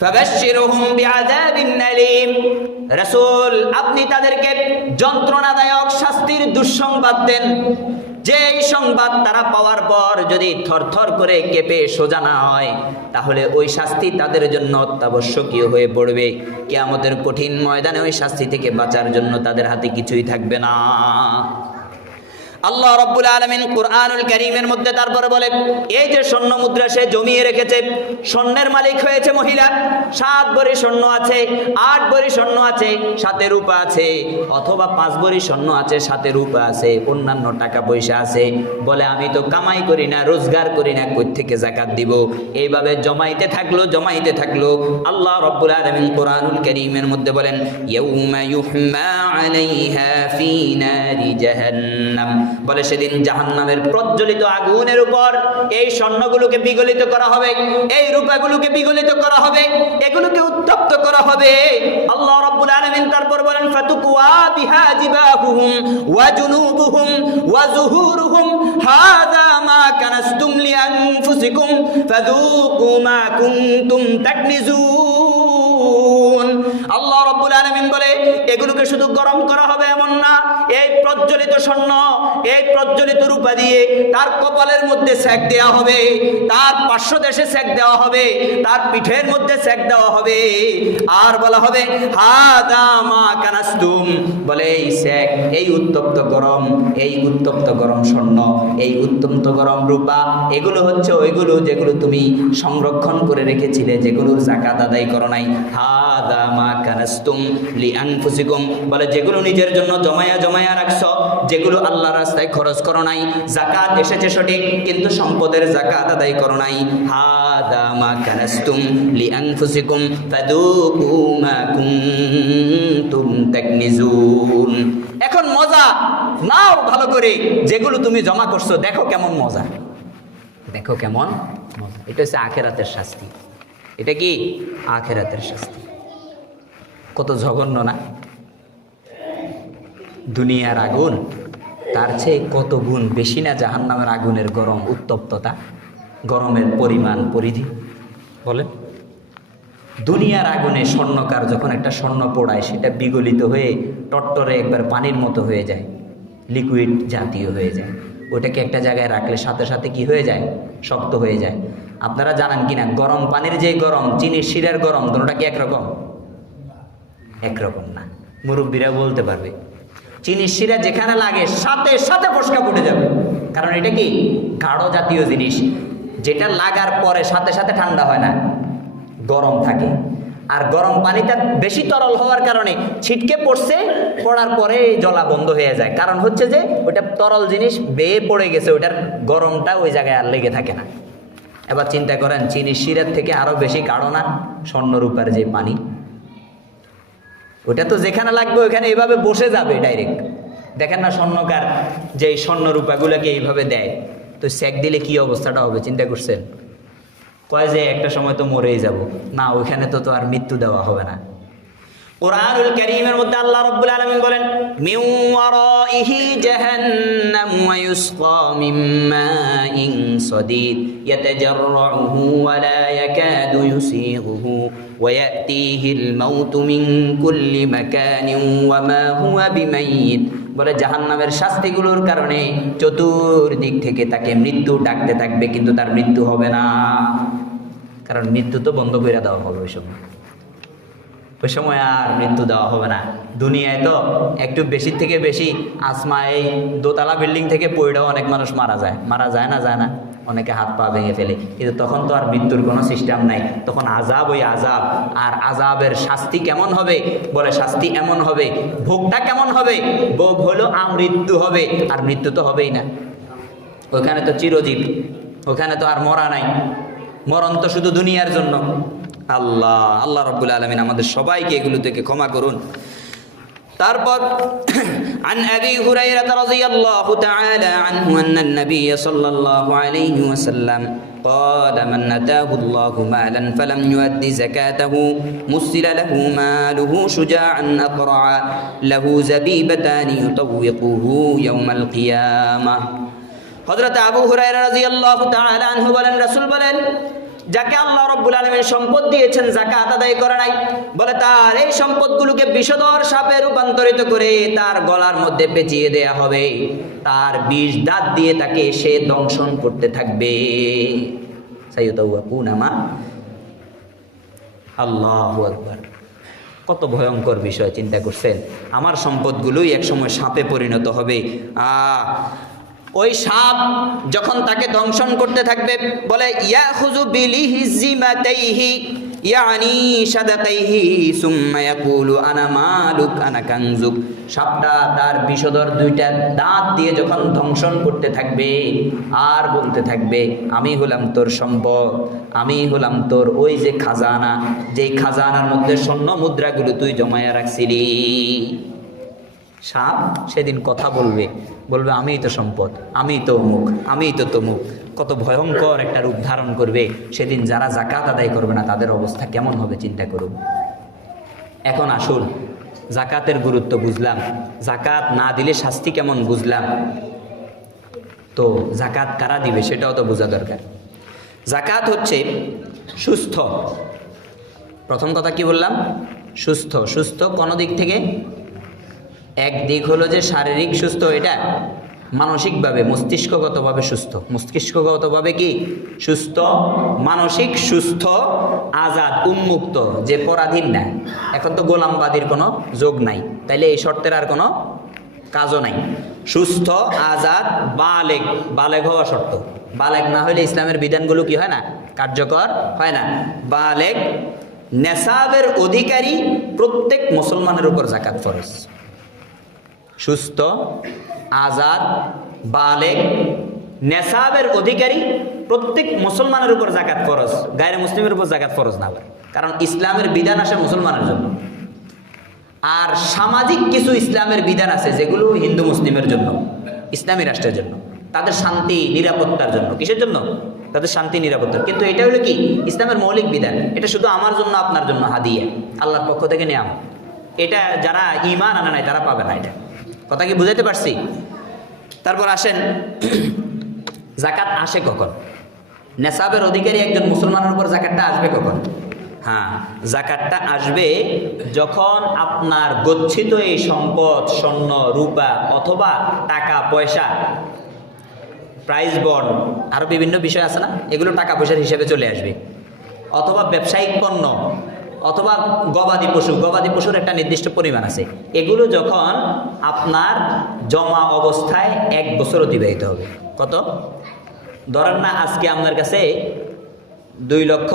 ফাবাশশিরহুম বিআযাবিন আলীম, রাসূল আপনি তাদেরকে যন্ত্রণাদায়ক শাস্তির দুঃসংবাদ দেন, যে এই সংবাদ তারা পাওয়ার পর যদি থরথর করে কেঁপে সোজা না হয় তাহলে ওই শাস্তি তাদের জন্য অত্যাবশ্যকীয় হয়ে পড়বে। কিয়ামতের কঠিন ময়দানে ওই শাস্তি থেকে বাঁচার জন্য তাদের হাতে কিছুই থাকবে না। আল্লাহ রাব্বুল আলামিন কুরআনুল কারীমের মধ্যে তারপরে বলে, এই যে স্বর্ণ মুদ্রা সে জমিয়ে রেখেছে, স্বর্ণের মালিক হয়েছে মহিলা, 7 ভরি স্বর্ণ আছে, 8 ভরি স্বর্ণ আছে, সাথে রূপা আছে, অথবা 5 ভরি স্বর্ণ আছে, সাথে রূপা আছে, অন্যান্য টাকা পয়সা আছে, বলে আমি তো কামাই করি না, রোজগার করি না, কই থেকে যাকাত দিব? এইভাবে জমাইতে থাকলো। আল্লাহ রাব্বুল আলামিন কুরআনুল কারীমের মধ্যে বলেন, ইয়াউমা ইউহমা আলাইহা ফি নারি জাহান্নাম, বলে সেদিন জাহান্নামের প্রজ্বলিত আগুনের উপর এই স্বর্ণগুলোকে বিগলিত করা হবে, এই রূপাগুলোকে বিগলিত করা হবে, এগুলোকে উত্তপ্ত করা হবে। আল্লাহ রাব্বুল আলামিন তারপর বলেন, ফাতুকওয়া বিহা জিবাহুহুম ওয়া জুনুবুহুম ওয়া যুহুরুহুম হাযা মা কানাসতুম লিআনফুসিকুম ফাযুকু মা কুনতুম তাকনিজুন। আল্লাহ রাব্বুল আলামিন বলে, এগুলোকে শুধু গরম করা হবে এমন না, এই প্রজ্বলিত স্বর্ণ, এই প্রজ্বলিত রূপা দিয়ে তার কপালের মধ্যে সেক দেওয়া হবে, তার পার্শ্বদেশে সেক দেওয়া হবে, তার পিঠের মধ্যে সেক দেওয়া হবে, আর বলা হবে হাদা মা কানাসতুম, বলে এই সেক, এই উত্তপ্ত গরম স্বর্ণ, এই উত্তপ্ত গরম রূপা, এগুলো হচ্ছে ওইগুলো যেগুলো তুমি সংরক্ষণ করে রেখেছিলে, যেগুলোর যাকাত আদায় করো নাই। হাদা মা কানাসতুম লিআনফুসিকুম, বলে যেগুলো নিজের জন্য জমায়া রাখছো, যেগুলো আল্লাহর রাস্তায় খরচ করো নাই, যাকাত এসেছে সঠিক কিন্তু সম্পদের যাকাত আদায় করো নাই। হাদা মা কানাসতুম লিআনফুসিকুম ফাযুকু মা কুনতুম তাকনিজুন। এখন মজা নাও ভালো করে, যেগুলো তুমি জমা করছো দেখো কেমন মজা। দেখো কেমন মজা। এটা হচ্ছে আখেরাতের শাস্তি। এটা কি আখেরাতের শাস্তি। কত জঘন্য না? দুনিয়ার আগুন তার চেয়ে কত গুণ বেশি না জাহান্নামের আগুনের গরম উত্তপ্ততা, গরমের পরিমাণ পরিধি? বলেন। দুনিয়ার আগুনে স্বর্ণকার যখন একটা স্বর্ণ পোড়ায় সেটা বিগলিত হয়ে টট্টরে একবার পানির মতো হয়ে যায়, লিকুইড জাতীয় হয়ে যায়। ওটাকে একটা জায়গায় রাখলে সাথে সাথে কি হয়ে যায়? শক্ত হয়ে যায়। আপনারা জানেন কিনা গরম পানির যে গরম, চিনির শিরার গরম, দুটোটা কি একরকম? একরকম না। মুরব্বীরা বলতে পারবে চিনির শিরা যেখানে লাগে সাথে সাথে ফসকা ফুটে যাবে, কারণ এটা কি গাঢ় জাতীয় জিনিস, যেটা লাগার পরে সাথে সাথে ঠান্ডা হয় না, গরম থাকে। আর গরম পানিটা বেশি তরল হওয়ার কারণে ছিটকে পড়ছে, পড়ার পরে জ্বলা বন্ধ হয়ে যায়। কারণ হচ্ছে যে ওটা তরল জিনিস বেয়ে পড়ে গেছে, ওটার গরমটা ওই জায়গায় আর লেগে থাকে না। এবার চিন্তা করেন চিনির শিরার থেকে আরো বেশি গাঢ় না স্বর্ণরূপার যে পানি? ওটা তো যেখানে লাগবে ওইখানে এইভাবে বসে যাবে ডাইরেক্ট। দেখেন না স্বর্ণকার যে স্বর্ণরূপাগুলোকে এইভাবে দেয়, তো সেক দিলে কি অবস্থাটা হবে চিন্তা করছেন? কয় যে একটা সময় তো মরেই যাব না, ওইখানে তো আর মৃত্যু দেওয়া হবে না। কুরআনুল কারীমের মধ্যে আল্লাহ রাব্বুল আলামিন বলেন মিন ওয়ারাইহি জাহান্নাম ওয়া ইউসকা মিন মাইন সাদীদ ইয়াতাজাররুহু ওয়া লা ইয়াকাদু ইউসিগুহু ওয়া ইয়াতিহিল মাউতু মিন কুল্লি মাকানিন ওয়া মা হুয়া বিমাইয়িত। বলে জাহান্নামের শাস্তিগুলোর কারণে চতুর্দিক থেকে তাকে মৃত্যু ডাকতে থাকবে, কিন্তু তার মৃত্যু হবে না, কারণ মৃত্যু তো বন্ধ করে দেওয়া হবে ওই সময়। ওই সময় আর মৃত্যু দেওয়া হবে না। দুনিয়ায় তো একটু বেশি থেকে বেশি আসমা এই দোতলা বিল্ডিং থেকে পড়েও অনেক মানুষ মারা যায় না, যায় না? অনেকে হাত পা ভেঙে ফেলে, কিন্তু তখন তো আর মৃত্যুর কোনো সিস্টেম নাই, তখন আযাব ওই আযাব। আর আযাবের শাস্তি কেমন হবে? বলে শাস্তি এমন হবে, ভোগটা কেমন হবে? ভোগ হলো আমৃত্যু হবে, আর মৃত্যু তো হবেই না। ওখানে তো চিরজীব, ওখানে তো আর মরা নাই, মরণ তো শুধু দুনিয়ার জন্য। আল্লাহ রাব্বুল আলামিন আমাদের সবাইকে এগুলো থেকে ক্ষমা করুন। তারপর عن أبي هريرة رضي الله تعالى عنه أن النبي صلى الله عليه وسلم قال من أتاه الله مالا فلم يؤد زكاته مثل له ماله شجاعا أقرعا له زبيبتان يطوقه يوم القيامة। হযরত আবু হুরায়রা রাদিয়াল্লাহু তাআলা আনহু বলেন, রাসূল বলেন, যাকে আল্লাহ রাব্বুল আলামিন সম্পদ দিয়েছেন যাকাত আদায় করে নাই, বলে তার এই সম্পদগুলোকে বিষধর সাপে রূপান্তরিত করে তার গলার মধ্যে পেঁচিয়ে দেয়া হবে, তার 20 দাঁত দিয়ে তাকে সে দংশন করতে থাকবে। সাইয়্যিদাওয়াকুনামা। আল্লাহু আকবার। কত ভয়ঙ্কর বিষয় চিন্তা করছেন? আমার সম্পদগুলোই একসময় সাপে পরিণত হবে। ওই সাপ যখন তাকে দংশন করতে থাকবে, বলে ইয়াখুযু বিলিহিজিমাতাইহি ইয়ানি শাদাতাইহি সুম্মা ইয়াকুলু আনা মালুক আনা কানজুক। সাপটা তার বিষধর 2টা দাঁত দিয়ে যখন দংশন করতে থাকবে আর বলতে থাকবে, আমি হলাম তোর সম্পদ, আমি হলাম তোর ওই যে খাজানা, যেই খাজানার মধ্যে স্বর্ণ মুদ্রাগুলো তুই জমায়া রাখছিলি। সাপ সেদিন কথা বলবে, বলবে আমিই তো সম্পদ, আমিই তো অমুক, আমিই তো তমুক। কত ভয়ঙ্কর একটা রূপ ধারণ করবে সেদিন। যারা যাকাত আদায় করবে না তাদের অবস্থা কেমন হবে চিন্তা করুন। এখন আসুন, যাকাতের গুরুত্ব বুঝলাম, যাকাত না দিলে শাস্তি কেমন বুঝলাম, তো যাকাত কারা দিবে সেটাও তো বোঝা দরকার। যাকাত হচ্ছে সুস্থ। প্রথম কথা কি বললাম? সুস্থ। সুস্থ কোন দিক থেকে? এক দিক হলো যে শারীরিক সুস্থ, এটা মানসিকভাবে মস্তিষ্কগতভাবে সুস্থ। মস্তিষ্কগতভাবে কি সুস্থ? মানসিক সুস্থ, আজাদ, উন্মুক্ত, যে পরাধীন না। এখন তো গোলামবাদীর কোনো যোগ নাই, তাইলে এই শর্তের আর কোনো কাজও নাই। সুস্থ, আজাদ, বালেগ। বালেগ হওয়া শর্ত। বালেগ না হলে ইসলামের বিধানগুলো কি হয় না? কার্যকর হয় না। বালেগ, নেশাবের অধিকারী প্রত্যেক মুসলমানের উপর যাকাত ফরজ। সুস্থ, আজাদ, বালেগ, নেশাবের অধিকারী প্রত্যেক মুসলমানের উপর যাকাত ফরজ। গায়রে মুসলিমের উপর যাকাত ফরজ না, কারণ ইসলামের বিধান আসে মুসলমানের জন্য। আর সামাজিক কিছু ইসলামের বিধান আছে যেগুলো হিন্দু মুসলিমের জন্য, ইসলামী রাষ্ট্রের জন্য। তাদের শান্তি নিরাপত্তার জন্য। কিসের জন্য? তাদের শান্তি নিরাপত্তা। কিন্তু এটা হলো কি ইসলামের মৌলিক বিধান। এটা শুধু আমার জন্য আপনার জন্য হাদিয়া, আল্লাহর পক্ষ থেকে নেওয়া। এটা যারা ঈমান আনে নাই তারা পাবে না। এটা কথা কি বুঝাইতে পারছি? তারপর আসেন জাকাত আসে কখন? নেসাবের অধিকারী একজন মুসলমানের উপর জাকাতটা আসবে কখন? হ্যাঁ, জাকাতটা আসবে যখন আপনার গচ্ছিত এই সম্পদ, স্বর্ণ, রূপা অথবা টাকা পয়সা, প্রাইজ বন্ড, আরও বিভিন্ন বিষয় আছে না, এগুলো টাকা পয়সার হিসেবে চলে আসবে। অথবা ব্যবসায়িক পণ্য, অথবা গবাদি পশু, গবাদি পশুর একটা নির্দিষ্ট পরিমাণ আছে। এগুলো যখন আপনার জমা অবস্থায় 1 বছর অতিবাহিত হবে। কত? ধরেন না আজকে আপনার কাছে 2 লক্ষ,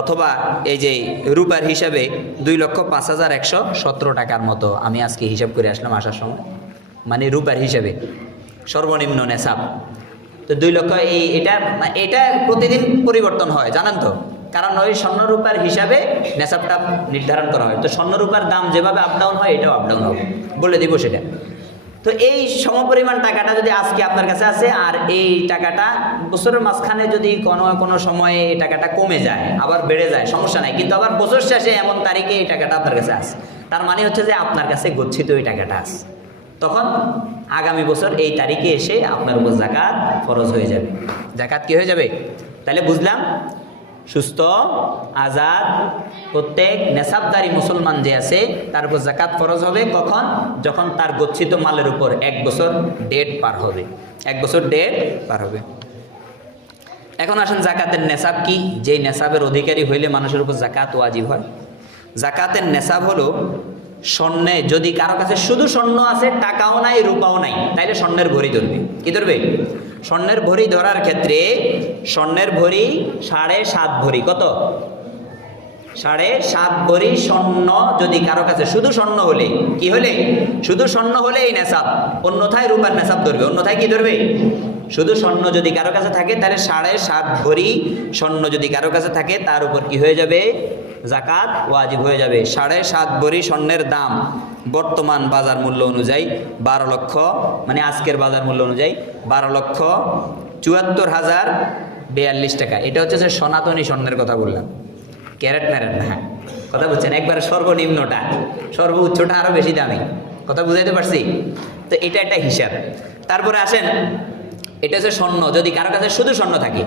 অথবা এই যে রূপার হিসাবে 2,05,117 টাকার মতো আমি আজকে হিসাব করে আসলাম আসার সময়, মানে রূপার হিসাবে সর্বনিম্ন নেশাব। তো 2 লক্ষ এটা প্রতিদিন পরিবর্তন হয় জানেন তো, কারণ ওই স্বর্ণরূপার হিসাবে নেশাবটা নির্ধারণ করা হয়। তো স্বর্ণরূপার দাম যেভাবে আপ ডাউন হয় এটাও আপ ডাউন হবে, বলে দিব সেটা। তো এই সমপরিমাণ টাকাটা যদি আজকে আপনার কাছে আছে, আর এই টাকাটা বছরের মাঝখানে যদি কোনো সময়ে এই টাকাটা কমে যায়, আবার বেড়ে যায়, সমস্যা নাই, কিন্তু আবার বছর শেষে এমন তারিখে এই টাকাটা আপনার কাছে আছে, তার মানে হচ্ছে যে আপনার কাছে গচ্ছিত ওই টাকাটা আছে। তখন আগামী বছর এই তারিখে এসে আপনার উপর জাকাত ফরজ হয়ে যাবে। জাকাত কি হয়ে যাবে? তাহলে বুঝলাম সুস্থ আজাদ প্রত্যেক নেশাবদারি মুসলমান যে আছে তার উপর জাকাত ফরজ হবে কখন? যখন তার গচ্ছিত মালের উপর 1 বছর ডেট পার হবে। 1 বছর ডেট পার হবে। এখন আসেন জাকাতের নেশাব কি? যেই নেশাবের অধিকারী হইলে মানুষের উপর জাকাত ওয়াজিব হয়। জাকাতের নেশাব হলো স্বর্ণে, যদি কারো কাছে শুধু স্বর্ণ আছে, টাকাও নাই, রূপাও নাই, তাইলে স্বর্ণের ভরি ধরবে। কি ধরবে? স্বর্ণের ভরি ধরার ক্ষেত্রে স্বর্ণের ভরি 7.5 ভরি। কত? 7.5 ভরি স্বর্ণ যদি কারো কাছে, শুধু স্বর্ণ হলে, কি হলে? শুধু স্বর্ণ হলে এই নেশাব, অন্যথায় রূপার নেশাব ধরবে। অন্যথায় কি ধরবে? শুধু স্বর্ণ যদি কারো কাছে থাকে তাহলে 7.5 ভরি স্বর্ণ যদি কারো কাছে থাকে তার উপর কি হয়ে যাবে? জাকাত ওয়াজিব হয়ে যাবে। 7.5 ভরি স্বর্ণের দাম বর্তমান বাজার মূল্য অনুযায়ী 12 লক্ষ, মানে আজকের বাজার মূল্য অনুযায়ী 12,74,042 টাকা। এটা হচ্ছে যে সনাতনী স্বর্ণের কথা বললাম, ক্যারেট ম্যারেট না। হ্যাঁ, কথা বুঝছেন? একবার সর্বনিম্নটা, সর্বোচ্চটা আরও বেশি দামি। কথা বুঝাইতে পারছি? তো এটা একটা হিসাব। তারপরে আসেন, এটা হচ্ছে স্বর্ণ, যদি কারো কাছে শুধু স্বর্ণ থাকে।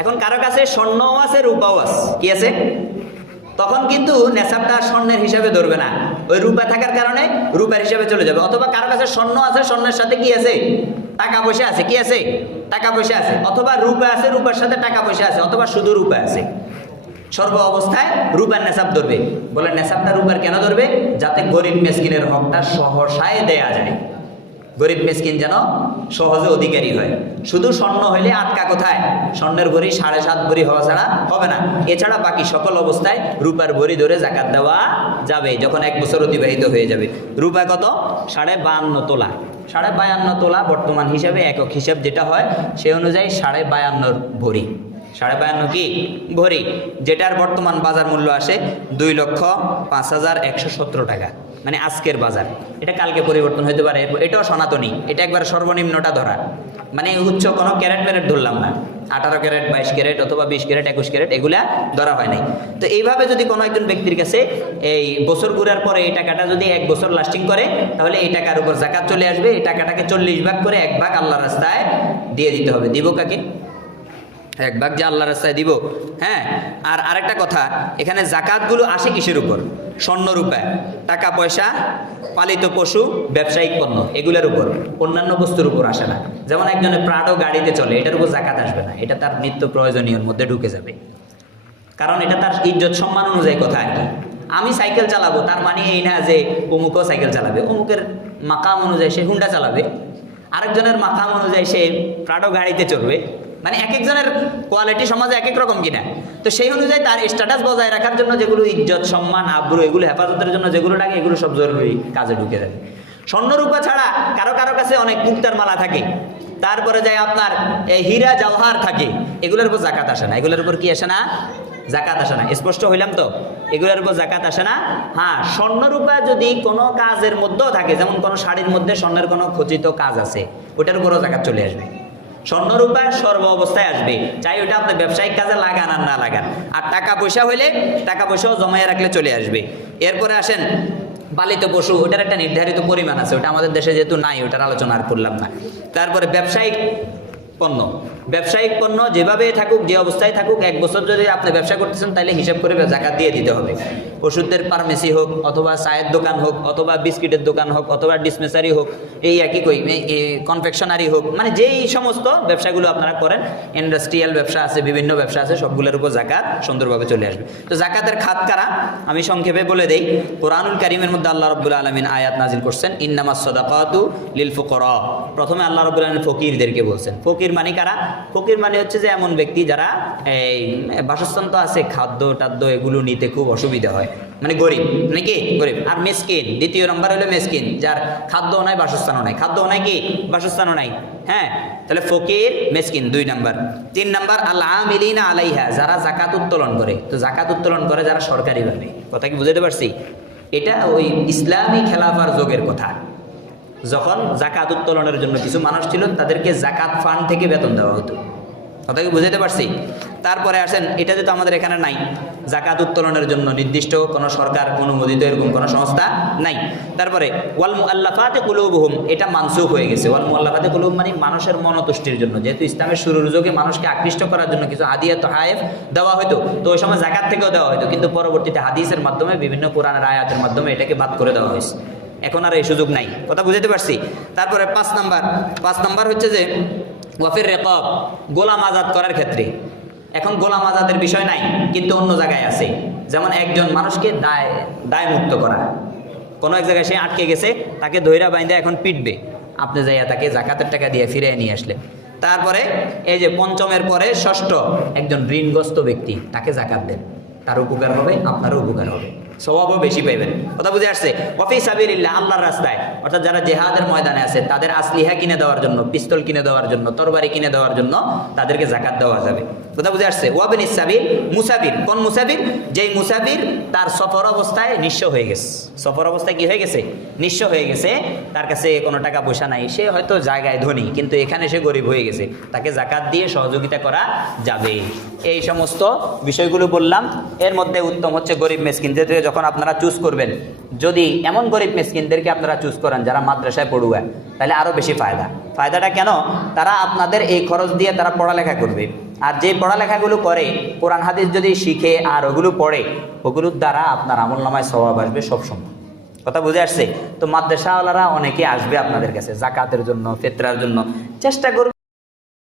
এখন কারো কাছে স্বর্ণও আছে, রূপাও আছে, কি আছে? তখন কিন্তু নেশাবটা স্বর্ণের হিসাবে ধরবে না, ওই রূপা থাকার কারণে রূপার হিসাবে চলে যাবে। অথবা কারো কাছে স্বর্ণ আছে, স্বর্ণের সাথে কি আছে? টাকা পয়সা আছে। কি আছে? টাকা পয়সা আছে। অথবা রূপা আছে, রূপার সাথে টাকা পয়সা আছে, অথবা শুধু রূপা আছে। সর্ব অবস্থায় রূপার নেশাব ধরবে। বলে নেশাবটা রূপার কেন ধরবে? যাতে গরিব মিসকিনের হকটা সহসায় দেয়া যায়, গরিব মিসকিন যেন সহজে অধিকারী হয়। শুধু স্বর্ণ হইলে আটকা কোথায়? স্বর্ণের ভরি 7.5 ভরি হওয়া ছাড়া হবে না। এছাড়া বাকি সকল অবস্থায় রূপার ভরি ধরে জাকাত দেওয়া যাবে যখন 1 বছর অতিবাহিত হয়ে যাবে। রূপা কত? 52.5 তোলা। 52.5 তোলা বর্তমান হিসাবে, একক হিসাব যেটা হয় সে অনুযায়ী 52.5 ভরি। 52.5 কি ভরি, যেটার বর্তমান বাজার মূল্য আসে 2,05,117 টাকা, মানে আজকের বাজার। এটা কালকে পরিবর্তন হতে পারে, এটাও সনাতনী। এটা একবার সর্বনিম্নটা ধরা, মানে উচ্চ কোনো ক্যারেট ম্যারেট ধরলাম না। 18 ক্যারেট, 22 ক্যারেট অথবা 20 ক্যারেট, 21 ক্যারেট এগুলা ধরা হয় নাই। তো এইভাবে যদি কোনো একজন ব্যক্তির কাছে এই বছর ঘুরার পরে এই টাকাটা যদি 1 বছর লাস্টিং করে, তাহলে এই টাকার উপর জাকাত চলে আসবে। এই টাকাটাকে 40 ভাগ করে 1 ভাগ আল্লাহর রাস্তায় দিয়ে দিতে হবে। দিব কাকে? 1 ভাগ যে আল্লাহর রাস্তায় দিব। হ্যাঁ, আর আরেকটা কথা, এখানে জাকাতগুলো আসে কিসের উপর? স্বর্ণ, রূপা, টাকা পয়সা, পালিত পশু, ব্যবসায়িক পণ্য, এগুলোর উপর। অন্যান্য বস্তুর উপর আসে না। যেমন একজনের প্রাডো গাড়িতে চলে, এটার উপর জাকাত আসবে না, এটা তার নিত্য প্রয়োজনীয়র মধ্যে ঢুকে যাবে, কারণ এটা তার ইজ্জত সম্মান অনুযায়ী কথা আর কি। আমি সাইকেল চালাবো তার মানে এই না যে অমুকও সাইকেল চালাবে। অমুকের মাকাম অনুযায়ী সে হুন্ডা চালাবে, আরেকজনের মাকাম অনুযায়ী সে প্রাডো গাড়িতে চড়বে। মানে এক একজনের কোয়ালিটি সমাজে এক এক রকম কিনা। তো সেই অনুযায়ী তার স্ট্যাটাস বজায় রাখার জন্য যেগুলো ইজ্জত, সম্মান, আব্রু, এগুলো হেফাজতের জন্য যেগুলো লাগে, এগুলো সব জরুরি কাজে ঢুকে যাবে। স্বর্ণরূপা ছাড়া কারো কারো কাছে অনেক মুক্তার মালা থাকে, তারপরে যায় আপনার হীরা জওহার থাকে, এগুলোর উপর জাকাত আসে না। এগুলোর উপর কি আসে না? জাকাত আসে না। স্পষ্ট হইলাম তো? এগুলোর উপর জাকাত আসে না। হ্যাঁ, স্বর্ণরূপা যদি কোনো কাজের মধ্যেও থাকে, যেমন কোনো শাড়ির মধ্যে স্বর্ণের কোনো খচিত কাজ আছে, ওটার উপরও জাকাত চলে আসবে। স্বর্ণরূপা সর্ব অবস্থায় আসবে, চাই ওটা আপনি ব্যবসায়িক কাজে লাগান আর না লাগান। আর টাকা পয়সা হইলে টাকা পয়সাও জমায়ে রাখলে চলে আসবে। এরপরে আসেন পালিত পশু, ওটার একটা নির্ধারিত পরিমাণ আছে, ওটা আমাদের দেশে যেহেতু নাই ওটার আলোচনা আর করলাম না। তারপরে ব্যবসায়িক পণ্য, ব্যবসায়িক পণ্য যেভাবে থাকুক, যে অবস্থায় থাকুক, 1 বছর যদি আপনি ব্যবসা করতেছেন তাহলে হিসাব করে জাকাত দিয়ে দিতে হবে। ওষুধের ফার্মেসি হোক, অথবা চায়ের দোকান হোক, অথবা বিস্কিটের দোকান হোক, অথবা ডিসপেন্সারি হোক, এই একই কই কনফেকশনারি হোক, মানে যেই সমস্ত ব্যবসাগুলো আপনারা করেন, ইন্ডাস্ট্রিয়াল ব্যবসা আছে, বিভিন্ন ব্যবসা আছে, সবগুলোর উপর জাকাত সুন্দরভাবে চলে আসবে। তো জাকাতের খাত কারা আমি সংক্ষেপে বলে দেই। কোরআনুল কারীমের মধ্যে আল্লাহ রাব্বুল আলামিন আয়াত নাজিল করছেন, ইন্নামাস সাদাকাতু লিল ফুকারা। প্রথমে আল্লাহ রাব্বুল আলামিন ফকিরদেরকে বলছেন। ফকির মানে কারা? ফকির মানে হচ্ছে যে এমন ব্যক্তি যারা এই বাসস্থান তো আছে, খাদ্য টাদ্য এগুলো নিতে খুব অসুবিধা হয়, মানে গরিব, নাকি গরিব। আর মিসকিন, দ্বিতীয় নম্বর হলো মিসকিন, যার খাদ্যও নাই বাসস্থানও নাই, খাদ্যও নাই কি বাসস্থানও নাই। হ্যাঁ, তাহলে ফকির মিসকিন 2 নাম্বার। 3 নাম্বার আল আমিলিনা আলাইহা, যারা জাকাত উত্তোলন করে। তো জাকাত উত্তোলন করে যারা সরকারিভাবে, কথা কি বুঝাতে পারছি? এটা ওই ইসলামী খেলাফার যুগের কথা, যখন জাকাত উত্তোলনের জন্য কিছু মানুষ ছিল, তাদেরকে জাকাত ফান্ড থেকে বেতন দেওয়া হতো। কথা কি বুঝাতে পারছি? তারপরে আসেন, এটা যেহেতু আমাদের এখানে নাই, জাকাত উত্তোলনের জন্য নির্দিষ্ট কোনো সরকার অনুমোদিত এরকম কোনো সংস্থা নাই। তারপরে ওয়াল মুআল্লাফাতি কুলুবুহুম, এটা মানসুখ হয়ে গেছে। ওয়াল মুআল্লাফাতি কুলুব মানে মানুষের মনতুষ্টির জন্য, যেহেতু ইসলামের শুরুর যুগে মানুষকে আকৃষ্ট করার জন্য কিছু হাদিয়া তোহায়েফ দেওয়া হতো, তো ওই সময় জাকাত থেকেও দেওয়া হতো, কিন্তু পরবর্তীতে হাদিসের মাধ্যমে, বিভিন্ন কোরআনের আয়াতের মাধ্যমে এটাকে বাদ করে দেওয়া হয়েছে। এখন আর এই সুযোগ নাই, কথা বুঝতে পারছি? তারপরে 5 নাম্বার হচ্ছে যে ওয়াফির রিকাব, গোলাম আজাদ করার ক্ষেত্রে। এখন গোলাম আজাদের বিষয় নাই, কিন্তু অন্য জায়গায় আছে। যেমন একজন মানুষকে দায় মুক্ত করা, কোনো এক জায়গায় সে আটকে গেছে, তাকে ধইরা বাইন্দা এখন পিটবে, আপনি যাইয়া তাকে জাকাতের টাকা দিয়ে ফিরে নিয়ে আসলেন। তারপরে এই যে 5মের পরে 6ষ্ঠ, একজন ঋণগ্রস্ত ব্যক্তি, তাকে জাকাত দেন, তার উপকার হবে, আপনারও উপকার হবে, সওয়াবও বেশি পাইবেন। কথা বুঝে আসছে? ওয়াফি সাবিলিল্লাহ, আল্লাহর রাস্তায়, অর্থাৎ যারা জিহাদের ময়দানে আছে, তাদের আসলিহা কিনে দেওয়ার জন্য, পিস্তল কিনে দেওয়ার জন্য, তরবারি কিনে দেওয়ার জন্য তাদেরকে জাকাত দেওয়া যাবে। কথা বুঝে আসছে? ওয়াবিনিস সাবিল, মুসাফির। কোন মুসাফির? যেই মুসাফির তার সফর অবস্থায় নিঃস্ব হয়ে গেছে, সফর অবস্থায় কি হয়ে গেছে? নিঃস্ব হয়ে গেছে, তার কাছে কোনো টাকা পয়সা নাই, সে হয়তো জায়গায় ধনী, কিন্তু এখানে সে গরিব হয়ে গেছে, তাকে জাকাত দিয়ে সহযোগিতা করা যাবে। এই সমস্ত বিষয়গুলো বললাম। এর মধ্যে উত্তম হচ্ছে গরিব মিসকিন, যেহেতু যখন আপনারা চুজ করবেন, যদি এমন গরিব মিসকিনদেরকে আপনারা চুজ করেন যারা মাদ্রাসায় পড়ুয়া, তাহলে আরও বেশি ফায়দাটা কেন? তারা আপনাদের এই খরচ দিয়ে তারা পড়ালেখা করবে, আর যে পড়ালেখাগুলো করে, কোরআন হাদিস যদি শিখে আর ওগুলো পড়ে, ওগুলোর দ্বারা আপনার আমলনামায় সওয়াব আসবে সবসময়। কথা বুঝে আসছে? তো মাদ্রাসাওয়ালারা অনেকে আসবে আপনাদের কাছে জাকাতের জন্য, ফিতরার জন্য, চেষ্টা করবে